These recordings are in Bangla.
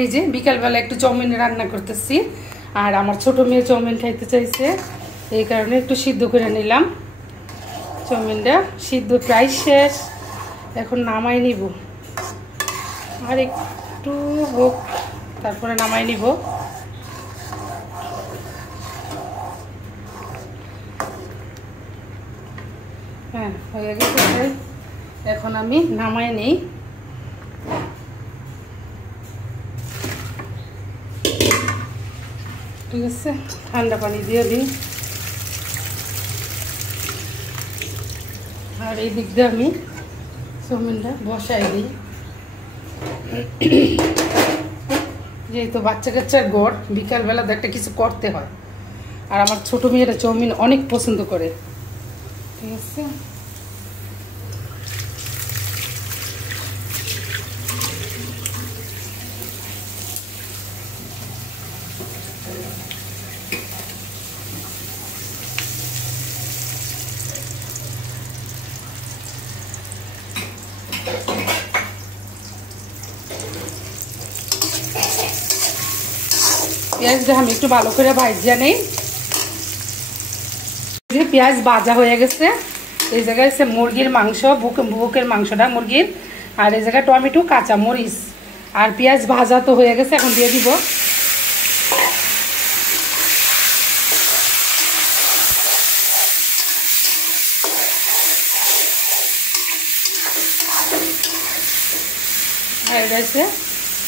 এই যে বিকালবেলা একটু চাউমিন রান্না করতেছি, আর আমার ছোট মেয়ে চাউমিন খাইতে চাইছে, এই কারণে একটু সিদ্ধ করে নিলাম। চাউমিনটা সিদ্ধ প্রায় শেষ, এখন নামাই নিব, আর একটু হোক তারপরে নামাই নিব। হ্যাঁ, হয়ে গেছে, এখন আমি নামাই নিই। ঠিক আছে, ঠান্ডা পানি দিয়ে দিই। আর এই দিক দিয়ে আমি চাউমিনটা বসাই দিই। যেহেতু বাচ্চা কাচ্চার গড়, বিকালবেলা একটা কিছু করতে হয়, আর আমার ছোট মেয়েরা চাউমিন অনেক পছন্দ করে। ঠিক আছে, পেঁয়াজটা আমি একটু ভালো করে ভাজিয়ে নেই। পেঁয়াজ ভাজা হয়ে গেছে। এই জায়গায় হচ্ছে মুরগির মাংস, বুকের মাংসটা মুরগির, আর এই জায়গায় টমেটো, কাঁচা মরিচ আর পেঁয়াজ ভাজা তো হয়ে গেছে। এখন দিয়ে দিব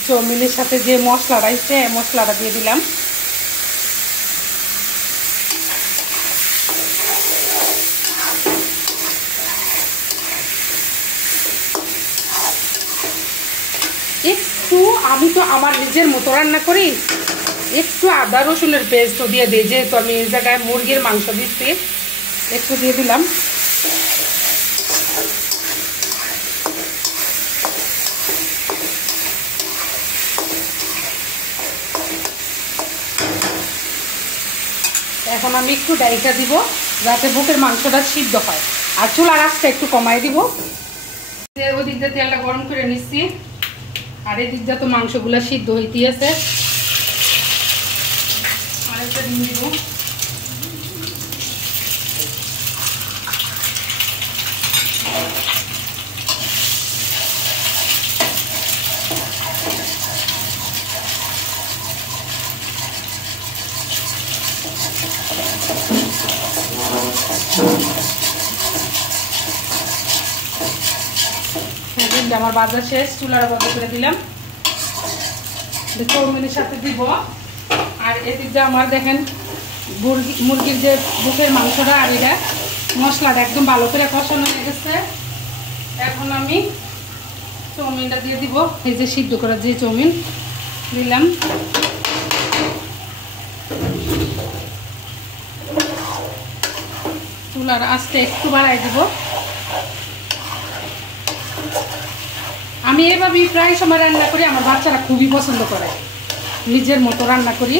চাউমিনের সাথে যে মশলাটা আছে, মশলাটা দিয়ে দিলাম। একটু আমি তো আমার নিজের মতো রান্না করি, একটু আদা রসুনের পেস্টও দিয়ে দিই, যেহেতু আমি এই জায়গায় মুরগির মাংস দিচ্ছি, একটু দিয়ে দিলাম। এখন আমি একটু ডাইটা দিব যাতে বুকের মাংসটা সিদ্ধ হয়, আর চুলার আঁচটা একটু কমাই দিব। ওই দিক দিয়ে তেলটা গরম করে নিচ্ছি, আর এই দিক দিয়ে তো মাংসগুলো সিদ্ধ হইতে আছে। আরেকটা ডিম দিব। আমার বাজার শেষ, চুলাটা বন্ধ করে দিলাম। চাউমিনের সাথে দিব। আর এদিকে আমার দেখেন মুরগির যে বুকের মাংসটা, আর এটা মশলাটা একদম ভালো করে কষানো হয়ে গেছে। এখন আমি চাউমিনটা দিয়ে দিব। এই যে সিদ্ধ করা যে চাউমিন দিলাম। চুলার আঁচটা একটু বাড়াই দিব। আমি এভাবেই প্রায় সময় রান্না করি, আমার বাচ্চারা খুবই পছন্দ করে, নিজের মতো রান্না করি।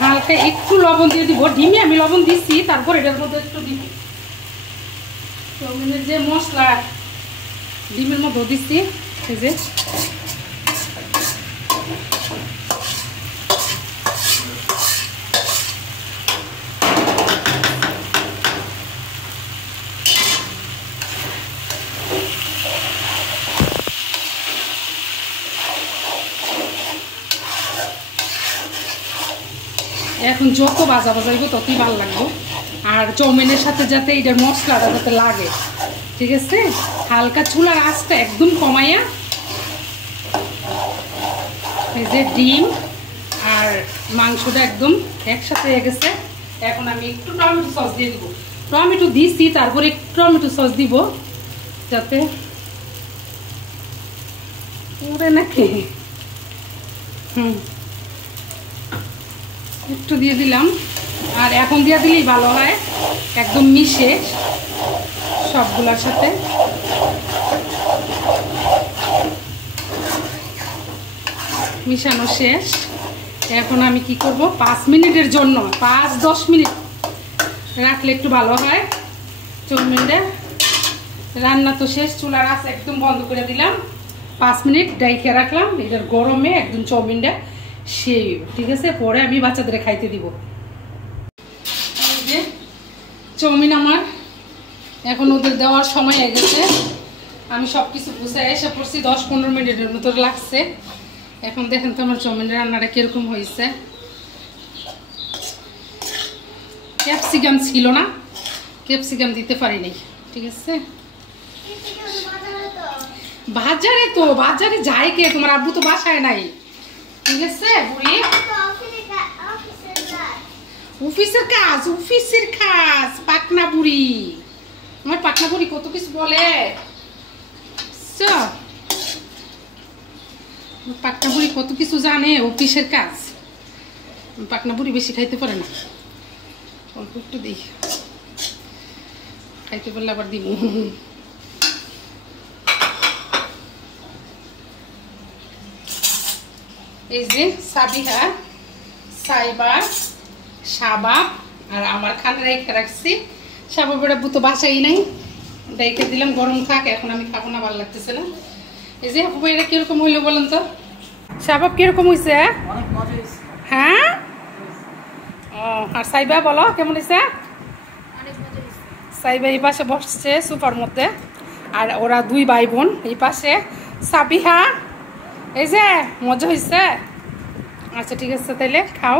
হালকা একটু লবণ দিয়ে দিব। ডিমে আমি লবণ দিচ্ছি, তারপর এটার মধ্যে একটু দিব চাউমিনের যে মশলা, ডিমের মধ্যে দিচ্ছি। এই যে এখন যত ভাজা ভাজাইব ততই ভালো লাগবে, আর চাউমিনের সাথে যাতে এটার মশলাটা যাতে লাগে। ঠিক আছে, হালকা চুলার আঁচটা একদম কমাইয়া, এই যে ডিম আর মাংসটা একদম একসাথে হয়ে গেছে। এখন আমি একটু টমেটো সস দিয়ে দিব। টমেটো দিচ্ছি, তারপরে একটু টমেটো সস দিব যাতে পুরে নাকি। একটু দিয়ে দিলাম, আর এখন দিয়ে দিলেই ভালো হয়, একদম মিশে সবগুলোর সাথে। মিশানো শেষ। এখন আমি কি করব, 5 মিনিটের জন্য, 5-10 মিনিট রাখলে একটু ভালো হয়। চাউমিনটা রান্না তো শেষ, চুলার আঁচ একদম বন্ধ করে দিলাম, 5 মিনিট ডাইকে রাখলাম। এটার গরমে একদম চাউমিনটা সেই, ঠিক আছে? পরে আমি বাচ্চাদের খাইতে দিব। এই যে চাউমিন আমার এখন ওদের দেওয়ার সময় হয়ে গেছে। আমি সব কিছু গুছাই এসে পড়ছি, 10-15 মিনিটের মতো লাগছে। এখন দেখেন তো আমার চাউমিন রান্নাটা কিরকম হয়েছে। ক্যাপসিকাম ছিল না, ক্যাপসিকাম দিতে পারি নাই, ঠিক আছে? বাজারে তো বাজারে যায় কে? তোমার আব্বু তো বাসায় নাই, ঠিক আছে? বুড়ি অফিসের কাজ, অফিসের কাজ, পাকনা বুড়ি। আমার পাকনা বুড়ি কত কিছু বলে। পাকনা বুড়ি কত কিছু জানে, অফিসের কাজ। পাকনা বুড়ি বেশি খাইতে পারে না, অল্প একটু দিই, খাইতে পারলে আবার দিব। এই যে সাবিহা, সাইবা, শাবাব আর আমার খানা রেখে রাখছি। শাবাবের আব্বু তো বাসাই নাই, রেখে দিলাম গরম থাক, এখন আমি খাবো না, ভালো লাগতেছে না। এই যে আপু এটা কিরকম হইলো বলেন তো? শাবাব কিরকম হয়েছে? হ্যাঁ, ও আর সাইবা বলো কেমন হয়েছে? সাইবা এই পাশে বসছে সোফার মধ্যে, আর ওরা 2 ভাই বোন এই পাশে। সাবিহা, এই যে মজা হয়েছে? আচ্ছা ঠিক আছে, তাইলে খাও।